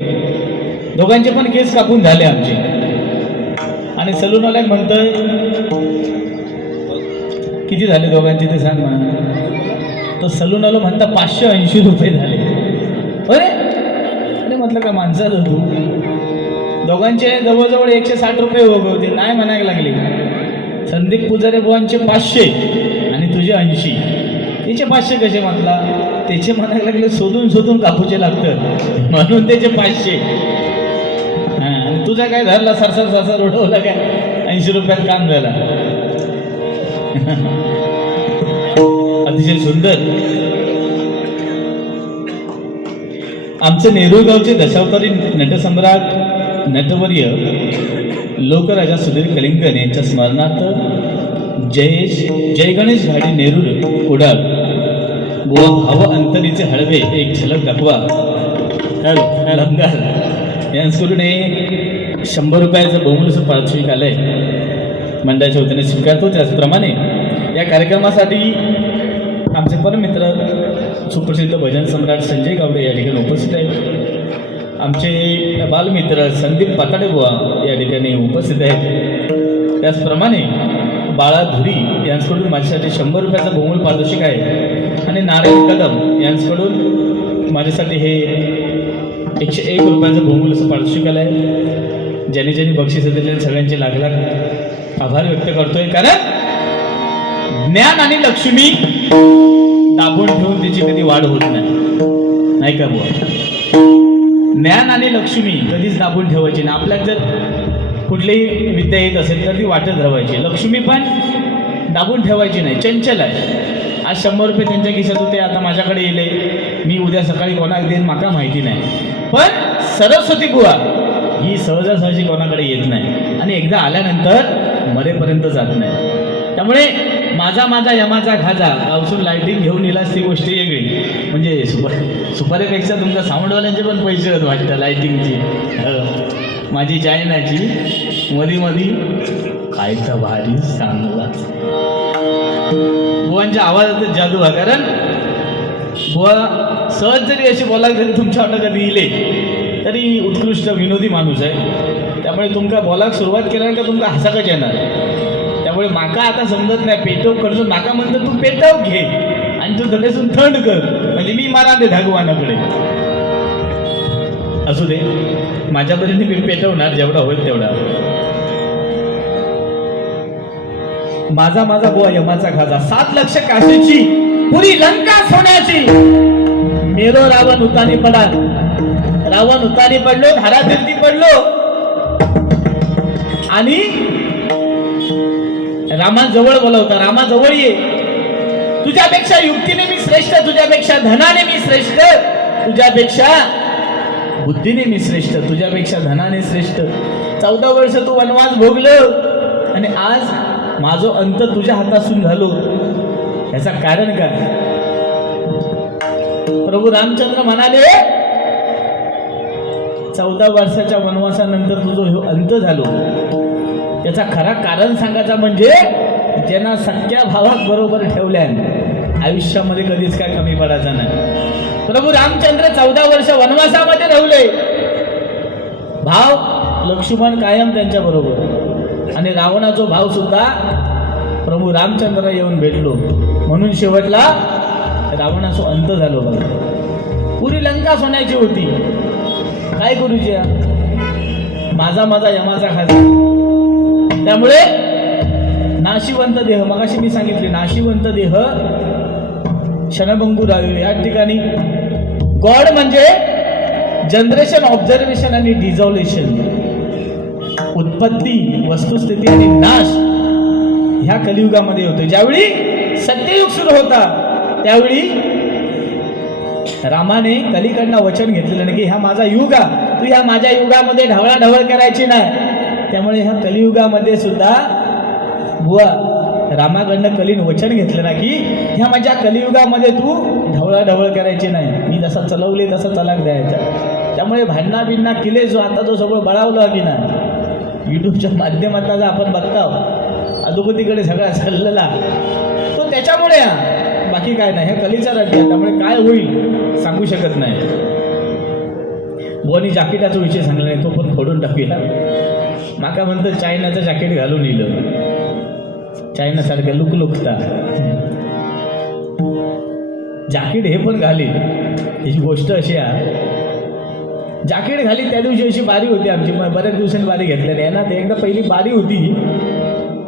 दोघांचे पण केस कापून झाले आमचे. आणि सलूनवाल्या म्हणतोय किती झाले दोघांचे ते सांग म्हणा तो सलूनवाला म्हणता पाचशे ऐंशी रुपये झाले. अरे अरे म्हटलं का माणसाचं तू? दोघांचे जवळजवळ एकशे साठ रुपये होते नाही म्हणायला लागले. संदीप पुजारे बुवांचे पाचशे आणि तुझे ऐंशी. त्याचे पाचशे कसे म्हटला त्याचे म्हणायला लागले शोधून शोधून कापूचे लागतं. म्हणून त्याचे पाचशे. हां तुझा काय धरला सरसर सरसर उडवला काय? ऐंशी रुपयात काम झाला. अतिशय सुंदर. आमचे नेहरू गावचे दशावतारी नटसम्राट नटवर्य लोकराजा सुधीर कलिंगन यांच्या स्मरणार्थ जयेश जय गणेश घाडी नेरूळ कुडाळ व भाव अंतरीचे हळवे एक झलक दाखवा. हॅलो यांच्याकडून एक शंभर रुपयाचं बहुमूल्य पारितोषिक आलंय. मंडळाच्या वतीने स्वीकारतो त्याचप्रमाणे या कार्यक्रमासाठी आमचे परमित्र सुप्रसिद्ध भजन सम्राट संजय गावडे या ठिकाणी उपस्थित आहेत. आमचे बालमित्र संदीप पाताडे बुवा या ठिकाणी उपस्थित आहेत. त्याचप्रमाणे बाळा धुरी यांच्याकडून माझ्यासाठी शंभर रुपयाचं बहुमूल पारितोषिक आहे. आणि नारायण कदम यांच्याकडून माझ्यासाठी हे एकशे एक रुपयाचं बहुमूल असं पारितोषिक आलं आहे ज्यांनी ज्यांनी बक्षिसं दिले सगळ्यांचे लागला आभार व्यक्त करतोय. कारण ज्ञान आणि लक्ष्मी दाबून ठेवून त्याची कधी वाढ होत नाही. नाही का बुवा? ज्ञान आणि लक्ष्मी कधीच दाबून ठेवायची ना आपल्यात जर कुठलीही विद्या येत असेल तर ती वाटत राहायची लक्ष्मी पण दाबून ठेवायची नाही. चंचल आहे. आज शंभर रुपये त्यांच्या खिशात होते आता माझ्याकडे येले. मी उद्या सकाळी कोणाला देईन माका माहिती नाही. पण सरस्वती बुवा ही सहजासहजी कोणाकडे येत नाही. आणि एकदा आल्यानंतर मरेपर्यंत जात नाही. त्यामुळे माझा माझा यमाचा खाजा गावसून लाईटिंग घेऊन येलास ती गोष्ट वेगळी. म्हणजे सुपर सुपारीपेक्षा तुमच्या साऊंडवाल्यांचे पण पैसे होत वाटतं लाईटिंगची माझी चायनाची मधी मधी. काय भारी चांगला. बुवांच्या आवाजातच जादू आहे कारण बुवा सहज जरी अशी बोलायला जरी तुमच्या वाटत कधी येले तरी उत्कृष्ट विनोदी माणूस आहे. त्यामुळे तुमका बोलाक सुरुवात केल्यानंतर तुमका हसाकच येणार? त्यामुळे माका आता समजत नाही पेटव करतो माका म्हणतो तू पेटव घे आणि तू धडेसून थंड कर. म्हणजे मी मारा दे धागवानाकडे असू दे. माझ्यापर्यंत मी पेटवणार जेवढा होईल तेवढा. माझा माझा बुवा यमाचा खाजा. सात लक्ष काशीची पुरी लंका सोन्याची. मेरो रावण उतानी पडा. रावण उतानी पडलो धारातीर्थी पडलो. आणि रामा जवळ बोलवता रामाजवळ ये. तुझ्यापेक्षा युक्तीने मी श्रेष्ठ तुझ्यापेक्षा धनाने मी श्रेष्ठ तुझ्यापेक्षा बुद्धीने मी श्रेष्ठ तुझ्यापेक्षा धनाने श्रेष्ठ. चौदा वर्ष तू वनवास भोगलं. आणि आज माझो अंत तुझ्या हातासून झालो याचा कारण काय? प्रभू रामचंद्र म्हणाले चौदा वर्षाच्या वनवासानंतर तुझं हे अंत झालो याचा खरा कारण सांगायचा म्हणजे ज्यांना सख्या भावात बरोबर ठेवल्यान आयुष्यामध्ये कधीच काय कमी पडायचा नाही. प्रभू रामचंद्र चौदा वर्ष वनवासामध्ये राहुले. भाव लक्ष्मण कायम त्यांच्या बरोबर. आणि रावणाचा भाव सुद्धा प्रभू रामचंद्र येऊन भेटलो. म्हणून शेवटला रावणाचा अंत झालो पुरी लंका सोन्याची होती. काय करूची माझा माझा यमाचा खाजा त्यामुळे नाशिवंत देह मगाशी मी सांगितले नाशिवंत देह क्षणभंगू आहे. या ठिकाणी गॉड म्हणजे जनरेशन ऑब्झर्वेशन आणि डिझॉल्युशन. उत्पत्ती वस्तुस्थिती आणि नाश ह्या कलियुगामध्ये होतो ज्यावेळी सत्ययुग सुरू होता त्यावेळी रामाने कलीकडनं वचन घेतलेलं नाही की ह्या माझा युग आहे तू ह्या माझ्या युगामध्ये ढवळाढवळ करायची नाही. त्यामुळे ह्या कलियुगामध्ये सुद्धा बुवा रामाकडनं कलीन वचन घेतलं ना की ह्या माझ्या कलियुगामध्ये तू ढवळाढवळ करायची नाही. मी जसा चलवले तसं चलाक द्यायचा. त्यामुळे भांडणा बिन्ना किले जो आता जो सगळं बळावलं की नाही. युट्यूबच्या माध्यमातून जर आपण बघता अधोगतीकडे सगळा चाललेला. तो त्याच्यामुळे हा. बाकी काय नाही. हे कलीचा राज्य आहे. त्यामुळे काय होईल सांगू शकत नाही. बुवानी जाकिटाचा विषय सांगला नाही. तो पण फोडून टाकूया. माका म्हणतं चायनाचं जॅकेट घालून इलं चायनासारखं लुक लुकता. जॅकेट हे पण घालील. याची गोष्ट अशी आहे. जॅकेट घाली त्या दिवशी अशी बारी होती आमची. बऱ्याच दिवसांनी बारी घेतलेली आहे ना ते एकदा पहिली बारी होती.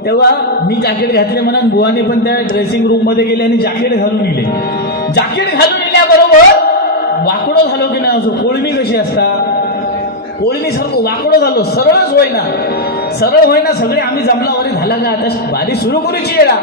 तेव्हा मी जॅकेट घातले म्हणून बुवाने पण त्या ड्रेसिंग रूममध्ये गेले आणि जॅकेट घालून गेले जॅकेट घालून गेल्याबरोबर वाकडो झालो की नाही असो? कोळमी कशी असता? कोळमीसारखं वाकडो झालो. सरळच होईना. सरळ होईना सगळे आम्ही जमला वरी झाला का? आता बारी सुरू करूची येडा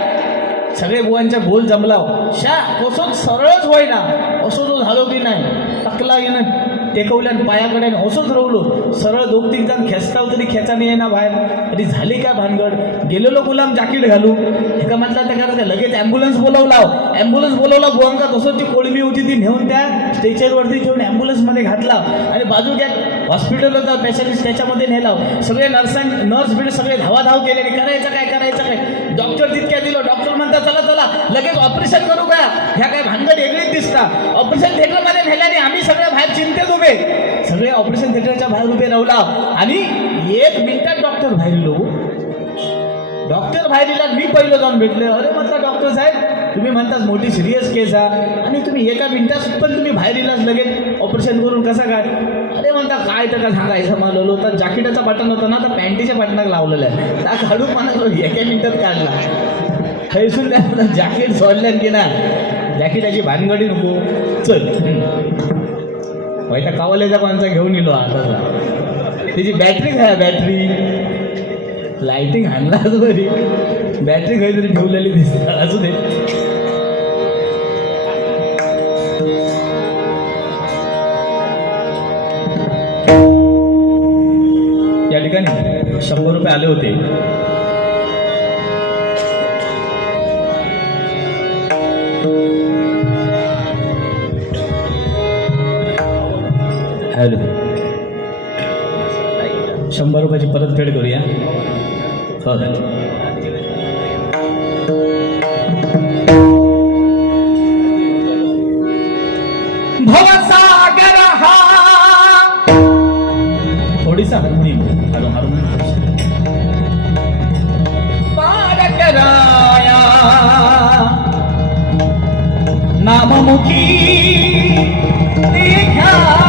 सगळे बुवांच्या गोल जमलाव. शा कसोच सरळच होईना. असो तो झालो की नाही? टकला येणं टेकवल्यान पायाकडे आणि असंच रवलो. सरळ दोन तीन जण खेचताव तरी खेचाने येना बाहेर. तरी झाली का भानगड? गेलेलो गुलाम जाकीट घालू एका म्हटलं त्या करायचं लगेच ॲम्ब्युलन्स बोलवला ॲम्ब्युलन्स बोलवला बुवांका तसं ती कोळमी होती ती नेऊन त्या स्ट्रेचरवरती ठेवून ॲम्ब्युलन्समध्ये घातला. आणि बाजू घ्या हॉस्पिटल होता पेशंट त्याच्यामध्ये नेला. सगळे नर्सां नर्स बिड सगळे धावाधाव केले. आणि करायचं काय करायचं काय? डॉक्टर तितक्या दिलं. डॉक्टर म्हणता चला चला लगेच ऑपरेशन करू का? ह्या काय भानगड वेगळीच दिसता. ऑपरेशन थिएटरमध्ये नेल्याने आम्ही सगळ्या बाहेर चिंतेत उभे. सगळे ऑपरेशन थिएटरच्या बाहेर उभे राहला. आणि एक मिनिटात डॉक्टर बाहेर येलो हो. डॉक्टर बाहेर येला मी पहिलं जाऊन भेटले अरे म्हटलं डॉक्टर साहेब तुम्ही म्हणताच मोठी सिरियस केस आहे. आणि तुम्ही एका मिनिटात पण तुम्ही बाहेर येलाच लगेच. ऑपरेशन करून कसं काय? अरे म्हणता काय तर का सांगायचं मला? तर जॅकेटाचा बटन होतं ना तर पॅन्टीच्या बटनाक लावलेलं आहे. त्या काढून मला एका मिनिटात काढला. खैसून त्या जॅकेट सोडल्यान की ना जॅकेटाची भानगडी नको. चल. वाईटा कावल्याचा कोणचा घेऊन गेलो आता त्याची बॅटरी काय बॅटरी लायटिंग आणला असं तरी. बॅटरी काहीतरी ठेवलेली दिसत. असू दे. या ठिकाणी शंभर रुपये आले होते. हो भवसागर हा थोडीसा हार्मोनियम हॅलो हार्मोनियम पार कराया नाममुखी देखावे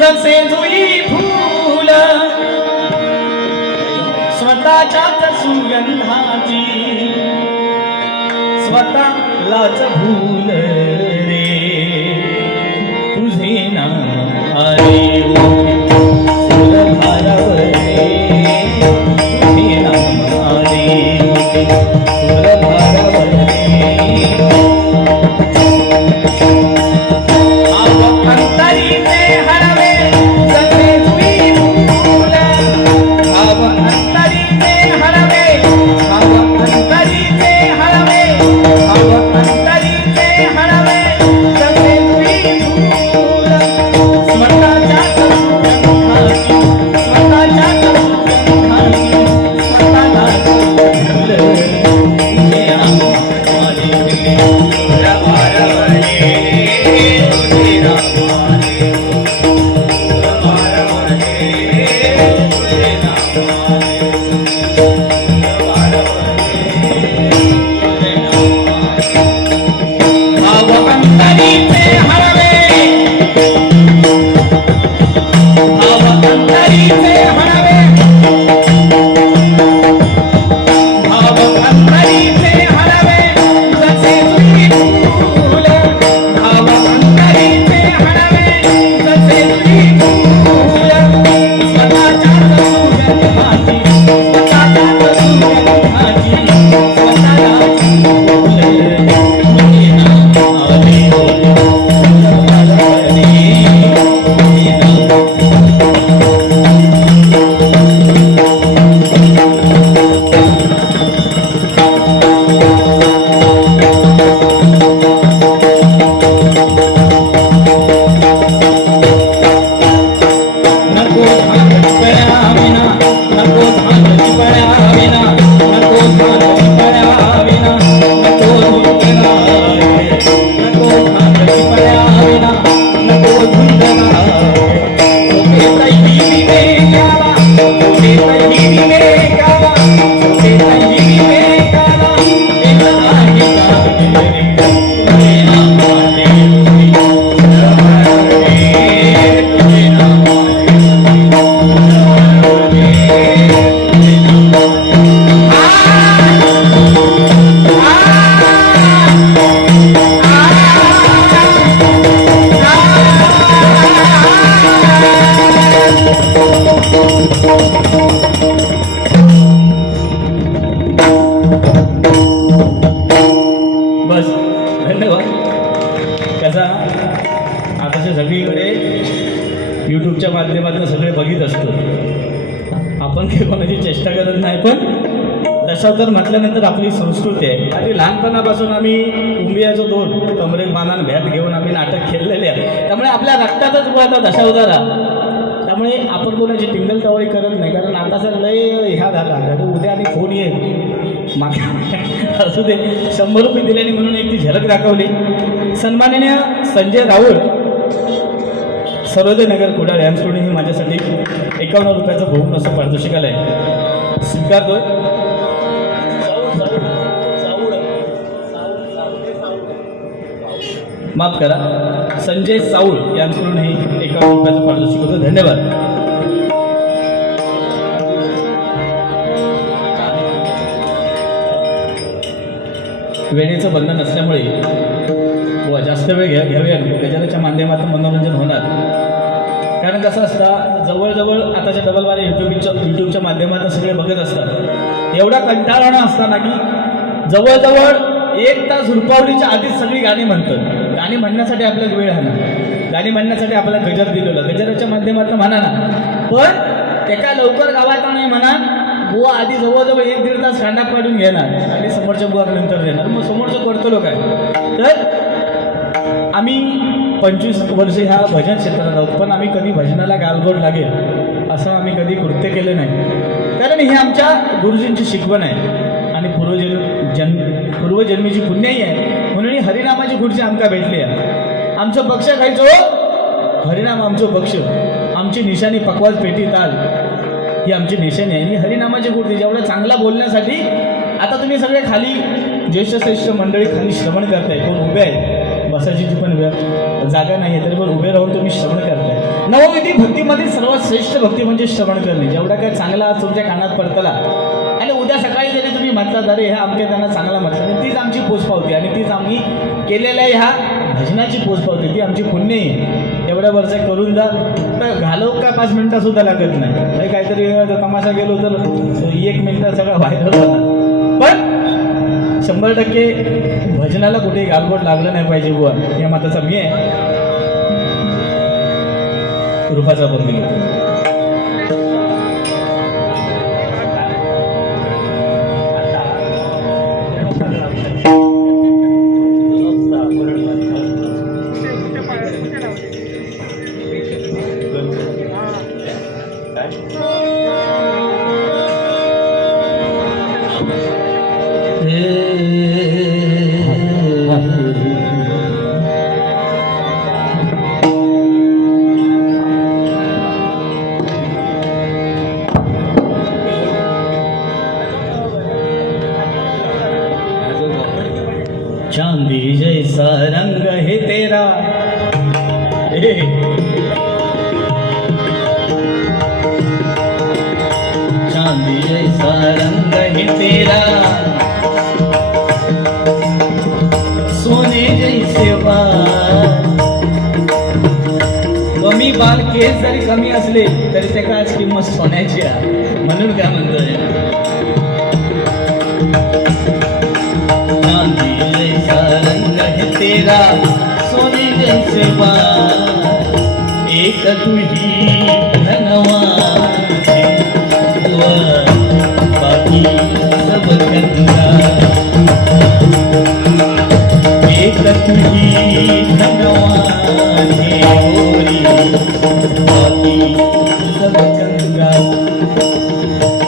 जसे जुई फूल स्वतःच्याच सुगंधाची स्वतःलाच भूल रे. तुझे ना हरी दशावतार म्हटल्यानंतर आपली संस्कृती आहे. आणि लहानपणापासून आम्ही कुंभियाचो दोन कमरे मानान भ्यात घेऊन आम्ही नाटक खेळलेले आहे. त्यामुळे आपल्या रक्तातच आता दशा उदारा त्यामुळे आपण कोणाची टिंगल टवाळी करत नाही कारण आता सर लय ह्या झाला. आणि उद्या आणि फोन येईल मागे असू दे. शंभर रुपये दिल्याने म्हणून एक ती झलक दाखवली. सन्माननीय संजय राऊळ सर्वोदय नगर कुडाळ यांच्याकडून ही माझ्यासाठी एकावन्न रुपयाचं बहुम असं पारितोषिक आहे स्वीकारतोय. माफ करा. संजय साऊल यांच्याकडून हे रुपयाचं पारदर्शक होतं. धन्यवाद. वेळेचं बंधन असल्यामुळे व जास्त वेळ घ्या घ्यावे गजानाच्या माध्यमातून मनोरंजन होणार. कारण कसं असतं जवळजवळ आताच्या डबलवाले युट्यूबच्या युट्यूबच्या माध्यमातून सगळे बघत असतात. एवढा कंटाळवाणा असताना की जवळजवळ एक तास रुपावलीच्या आधीच सगळी गाणी म्हणतात गाणी म्हणण्यासाठी आपल्याला वेळ आला गाणी म्हणण्यासाठी आपल्याला गजर दिलेलं. गजराच्या माध्यमातून म्हणा ना. पण एका लवकर गावात नाही म्हणा बुवा आधी जवळजवळ एक दीड तास कांडा काढून घेणार. आणि समोरच्या बुवा नंतर देणार. मग समोरचं पडतो लोक आहे तर आम्ही पंचवीस वर्ष ह्या भजन क्षेत्रात आहोत. पण आम्ही कधी भजनाला गालगोड लागेल असं आम्ही कधी कृत्य केलं नाही. कारण हे आमच्या गुरुजींची शिकवण आहे. आणि पूर्वजन्म जन्म पूर्वजन्मीची पुण्याही आहे. आणि हरिनामाची खुर्ची आमका भेटली आहे. आमचं पक्ष खायचो. हरिनाम आमचं पक्ष. आमची निशाणी पकवाज पेटी ताल. ही आमची निशाणी आहे. ही हरिनामाची खुर्ची जेवढं चांगला बोलण्यासाठी आता तुम्ही सगळे खाली ज्येष्ठ श्रेष्ठ मंडळी खाली श्रवण करताय. कोण उभे आहेत? बसायची ती पण जागा नाही आहे तरी पण उभे राहून तुम्ही श्रवण करताय. नवविधी भक्तीमध्ये सर्वात श्रेष्ठ भक्ती म्हणजे श्रवण करणे. जेवढा काय चांगला तुमच्या कानात पडतला सकाळी जरी ह्या आमच्या त्यांना चांगला म्हटलं. तीच आमची पोचपावती. आणि तीच आम्ही केलेल्या ह्या भजनाची पोचपावती. ती आमची पुण्य आहे. एवढ्या वर्ष करून जा. तर घालव का पाच मिनटं सुद्धा लागत नाही? काहीतरी तमाशा गेलो तर एक मिनिटात सगळं व्हायरल झाला पण शंभर टक्के भजनाला कुठे गालबोट लागलं नाही पाहिजे बुवा. या मताचा मी आहे. रूपाचा बंद केस जरी कमी असले तरी त्याका आज किंमत सोन्याची आहे. म्हणून काय म्हणतोय? तेरा सोने जैसे एक तुझी धनवान है दुआ, बाकी सब कंगाल एक तुझी धनवान Thank you.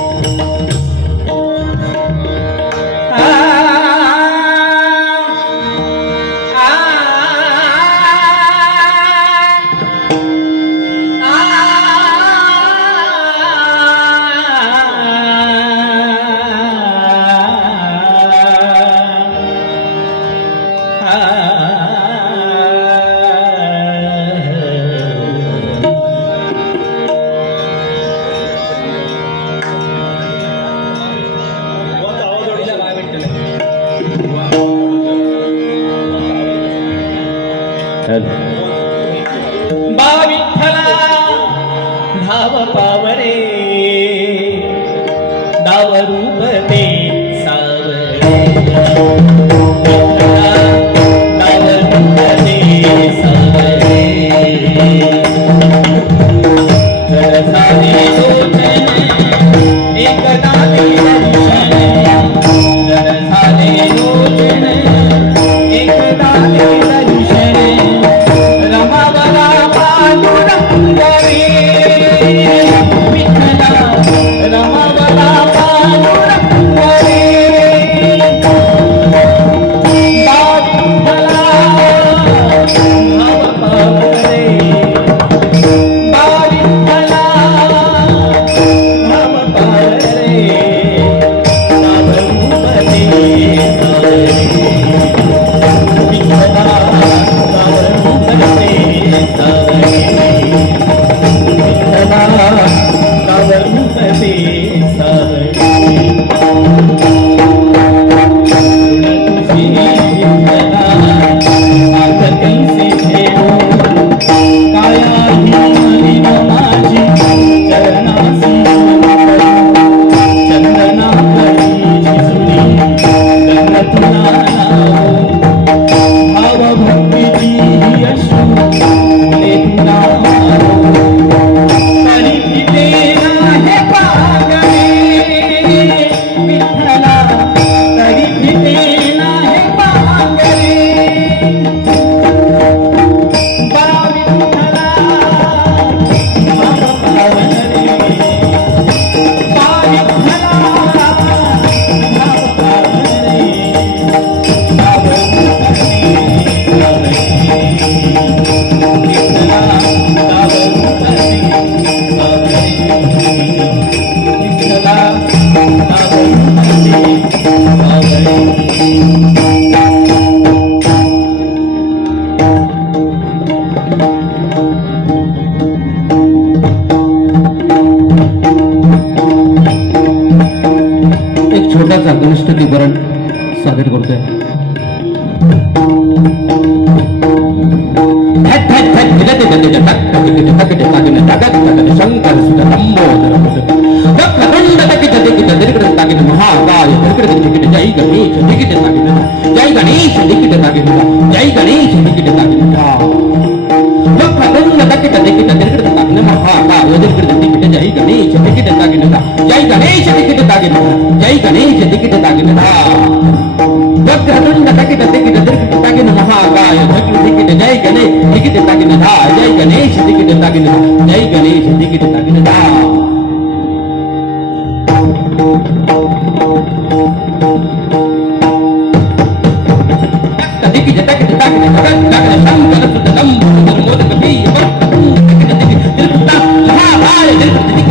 सादरीकरण सादर करतोय शंकर महाकाय जय गणेश तिकीट जय गणेश तिकीट जय गणेश तिकीट भक्तवृंद तकिट तिकीट तिकीट तागिन महाकाय तिकीट तिकीट जय गणेश तिकीट तागिन जय गणेश तिकीट तागिन जय गणेश तिकीट तागिन वक्रतुंड तकिट तिकीट तिकीट तागिन महाकाय तिकीट तिकीट जय गणेश तिकीट तागिन जय गणेश तिकीट तागिन जय गणेश तिकीट तागिन तिकीट तकिट तागिन शंकर सुत लंबोदर मोदक प्रिय महाकाय